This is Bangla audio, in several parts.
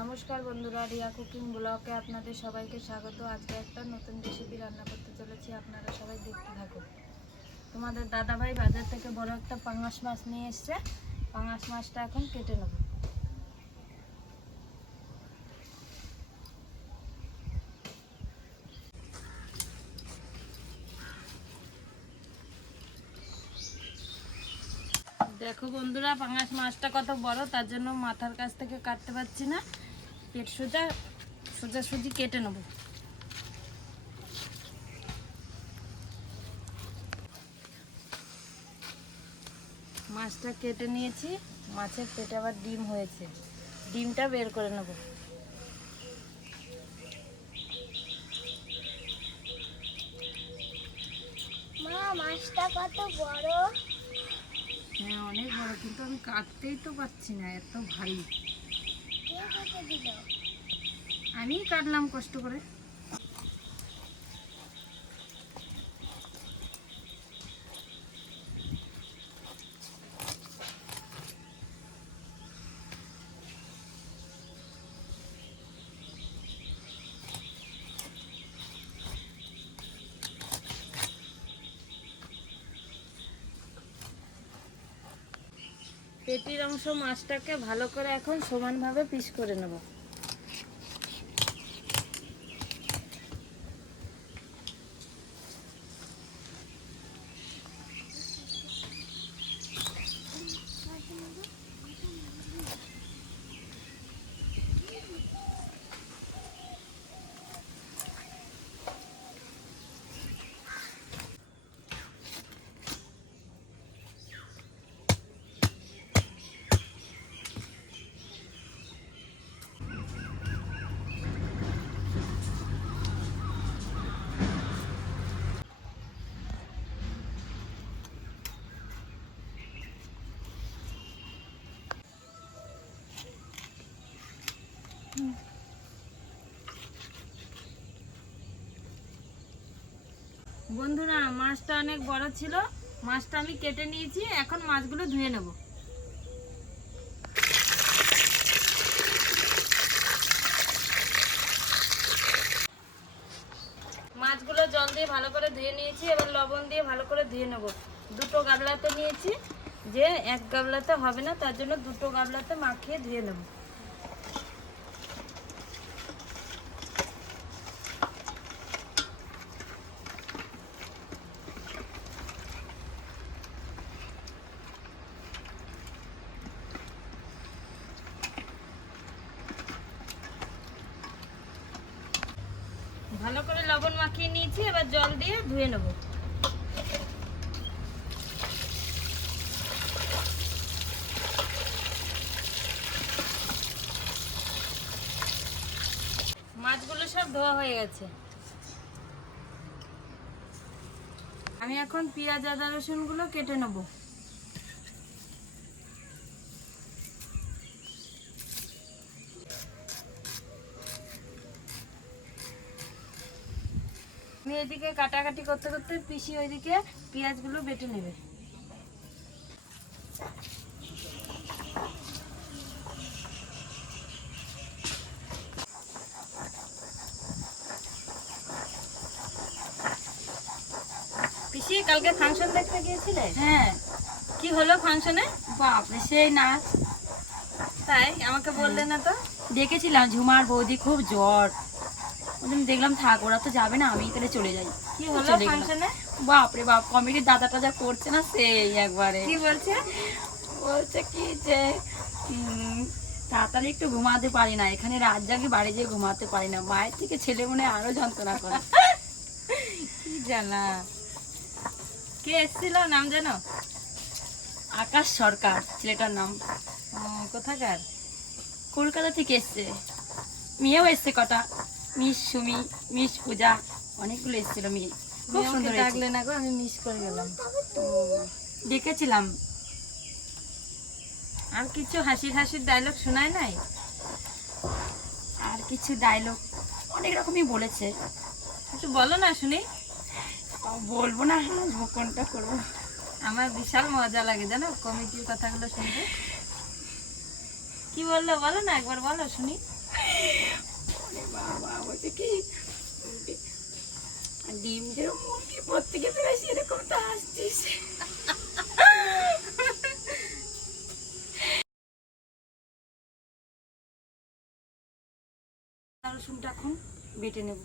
নমস্কার বন্ধুরা, রিয়া কুকিং ব্লগে আপনাদের সবাইকে স্বাগত। আজকে একটা নতুন রেসিপি রান্না করতে চলেছি, আপনারা সবাই দেখতে থাকুন। তোমাদের দাদাভাই বাজার থেকে বড় একটা পাঙাশ মাছ নিয়ে এসছে। পাঙাশ মাছটা এখন কেটে নেব। দেখো বন্ধুরা, পাঙাশ মাছটা কত বড়, তার জন্য মাথার কাছ থেকে কাটতে পারছি না। পেট সোজাসুজি কেটে নেব। মাছটা কেটে নিয়েছি। মাছের পেটে আবার ডিম হয়েছে, ডিমটা বের করে নেব। মা, মাছটা কত বড়! হ্যাঁ, অনেক বড়, কিন্তু আমি কাটতেই তো পারছি না, এত ভারী। কে কেটে দিল? আমিই কাটলাম কষ্ট করে। পেটির অংশ মাছটাকে ভালো করে এখন সমানভাবে পিস করে নেব। বন্ধুরা, মাছটা অনেক বড় ছিল, মাছটা আমি কেটে নিয়েছি। এখন মাছগুলো ধুয়ে নেব। মাছগুলো জল দিয়ে ভালো করে ধুয়ে নিয়েছি, এবার লবণ দিয়ে ভালো করে ধুয়ে নেব। দুটো গামলাতে নিয়েছি, যে এক গামলাতে হবে না, তার জন্য দুটো গামলাতে মাখিয়ে ধুয়ে নেব। ভালো করে লবণ মাখিয়ে নিয়েছি, এবার জল দিয়ে ধুয়ে নেব। মাছগুলো সব ধোয়া হয়ে গেছে। আমি এখন পেঁয়াজ আদা রসুনগুলো কেটে নেব। আমি এদিকে কাটাকাটি করতে করতে পিসি ওইদিকে পেঁয়াজগুলো বেটে নেবে। পিসি, কালকে ফাংশন দেখতে গিয়েছিলে? হ্যাঁ। কি হলো ফাংশনে? বাপরে, সেই নাচ! তাই? আমাকে বললে না তো। দেখেছিলাম ঝুমার বৌদি খুব জ্বর, দেখলাম থাক, ওরা তো যাবে না, আমি তাহলে চলে যাই। কি হলো চলে গেলাম। ফাংশনে? বাপরে বাপ, কমেডির দাদাটা যা করছে না, সেই একবারে। কি বলছে? বলছে কি যে তাড়াতাড়ি একটু ঘুমাতে পারি না, এখানে রাত জাগি, বাড়ি যেয়ে ঘুমাতে পারি না, মায়ের থেকে ছেলে মনে হয় আরো যন্ত্রণা করে। কি জানা। কে এসেছিল, নাম জানো? আকাশ সরকার ছেলেটার নাম। কোথাকার? কলকাতা থেকে এসছে। মেয়েও এসছে কটা, মিস সুমি, মিস পূজা, অনেকগুলো এসেছিল মেয়ে। খুব সুন্দর হয়েছে। ডাকলে না গো, আমি মিস করে গেলাম। দেখেছিলাম। আর কিছু হাসির হাসির ডায়লগ শোনায় নাই? আর কিছু ডায়লগ অনেক রকমই বলেছে। একটু বলো না শুনি। বলবো না, হাসবো, কোনটা করবো। আমার বিশাল মজা লাগে জানো কমিটির কথাগুলো শুনতে। কি বললো বলো না, একবার বলো শুনি। ওরে বাবা, বলছে কি ডিম যেরকম মুরগি প্রত্যেকে ফেরাই সেরকম তো হাসছিস। রসুনটা এখন বেটে নেব।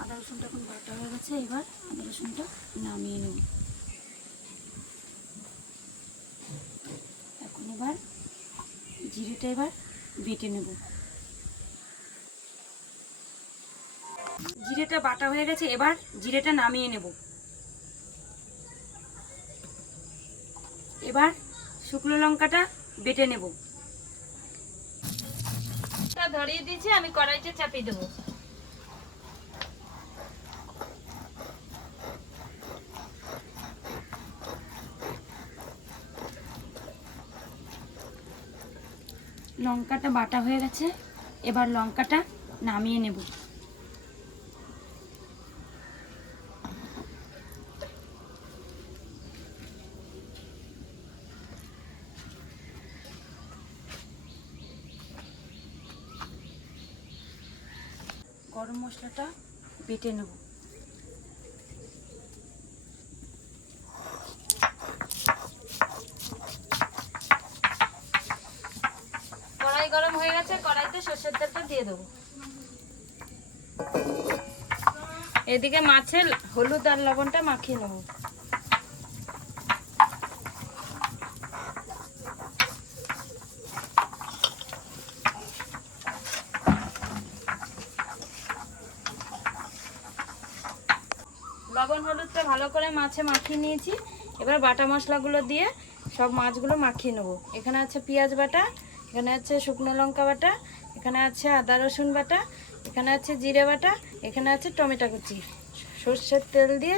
আদা রসুনটা এখন বাটা হয়ে গেছে, এবার আদা রসুনটা নামিয়ে নেব। এখন এবার জিরেটা এবার বেটে নেব। জিরেটা বাটা হয়ে গেছে, এবার জিরেটা নামিয়ে নেব। এবার শুকনো লঙ্কাটা বেটে নেব। ধরিয়ে দিয়েছি, আমি কড়াইতে চাপিয়ে দেবো। লঙ্কাটা বাটা হয়ে গেছে, এবার লঙ্কাটা নামিয়ে নেব। গরম মশলাটা বেটে নেব। কড়াই গরম হয়ে গেছে, কড়াইতে সর্ষের তেলটা দিয়ে দেবো। এদিকে মাছের হলুদ আর লবণটা মাখিয়ে নেব। লবণ হলুদটা ভালো করে মাছে মাখিয়ে নিয়েছি, এবার বাটা মশলাগুলো দিয়ে সব মাছগুলো মাখিয়ে নেব। এখানে আছে পেঁয়াজ বাটা, এখানে আছে শুকনো লঙ্কা বাটা, এখানে আছে আদা রসুন বাটা, এখানে আছে জিরে বাটা, এখানে আছে টমেটো কুচি। সর্ষের তেল দিয়ে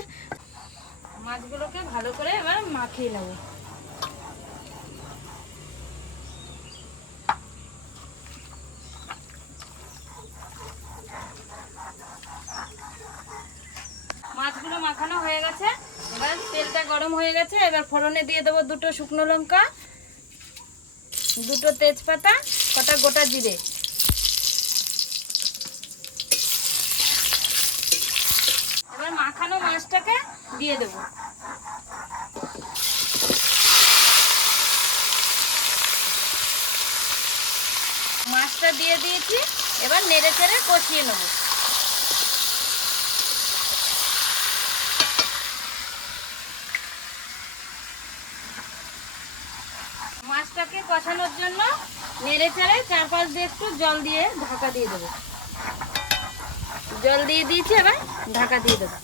মাছগুলোকে ভালো করে এবার মাখিয়ে নেব। মাছগুলো মাখানো হয়ে গেছে, এবার তেলটা গরম হয়ে গেছে, এবার ফোড়নে দিয়ে দেবো 2টো শুকনো লঙ্কা, 2টো তেজপাতা, কটা গোটা জিরে। এবার মাখানো মাছটাকে দিয়ে দেবো। মাছটা দিয়ে দিয়েছি, এবার নেড়ে চেড়ে কষিয়ে নেব। মাছটাকে কষানোর জন্য নেড়ে চেড়ে চারপাশ দিয়ে একটু জল দিয়ে ঢাকা দিয়ে দেবো। জল দিয়ে দিয়েছি, এবার ঢাকা দিয়ে দেবো।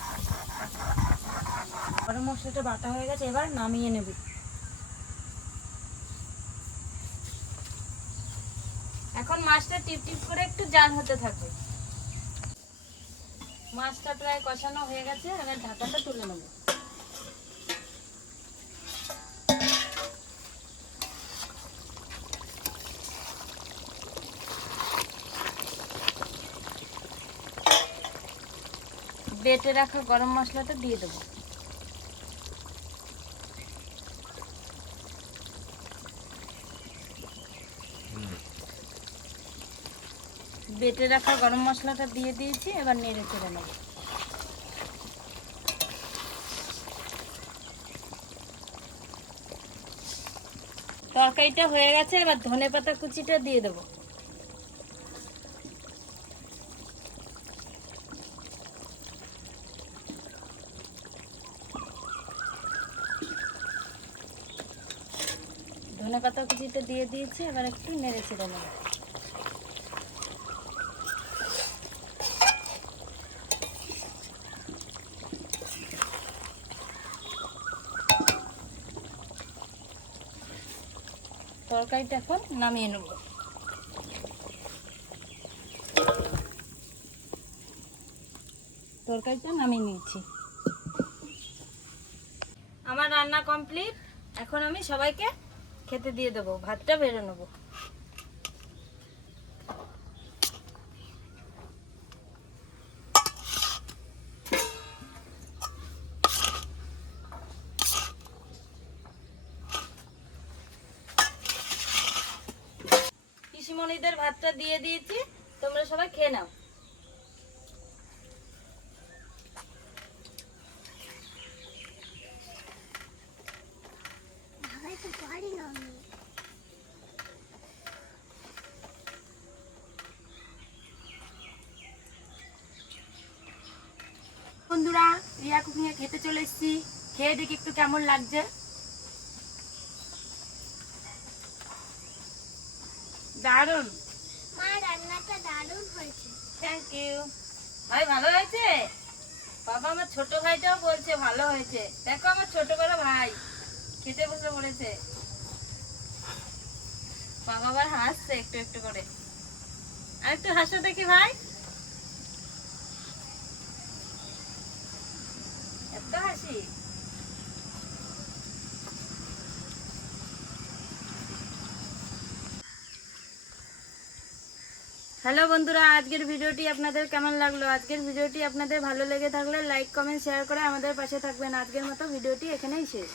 গরম মশলাটা বাটা হয়ে গেছে, এবার নামিয়ে নেব। এখন মাছটা টিপ টিপ করে একটু জাল হতে থাকে। মাছটা প্রায় কষানো হয়ে গেছে, এবার ঢাকাটা তুলে নেব। বেটে রাখা গরম মশলাটা দিয়ে দেবো। বেটে রাখা গরম মশলাটা দিয়ে দিয়েছি, এবার নেড়ে চেড়ে নেব। তরকারিটা হয়ে গেছে, এবার ধনেপাতা কুচিটা দিয়ে দেবো। ধনেপাতা কুচিটা দিয়ে দিয়েছি, এবার একটু নেড়ে চেড়ে নেব। তরকারিটা এখন নামিয়ে নেব। তরকারিটা নামিয়ে নিয়েছি। আমার রান্না কমপ্লিট, এখন আমি সবাইকে খেতে দিয়ে দেবো। ভাতটা বেড়ে নেবো। সোনামণিদের ভাতটা দিয়ে দিয়েছি, তোমরা সবাই খেয়ে নাও। বন্ধুরা, রিয়া কুকিং এ খেতে চলে এসেছি। খেয়ে দেখি একটু কেমন লাগছে। দারুণ, মা রান্নাটা দারুণ হয়েছে। Thank you. ভাই ভালো হয়েছে? বাবা আমার ছোট ভাইটাও বলছে ভালো হয়েছে। দেখো আমার ছোট বড় ভাই খেতে বসে পড়েছে। বাবা আবার হাসছে একটু একটু করে। আর একটু হাসো দেখি ভাই। এত হাসি। হ্যালো বন্ধুরা, আজকের ভিডিওটি আপনাদের কেমন লাগলো? আজকের ভিডিওটি আপনাদের ভালো লেগে থাকলে লাইক কমেন্ট শেয়ার করে আমাদের পাশে থাকবেন। আজকের মতো ভিডিওটি এখানেই শেষ।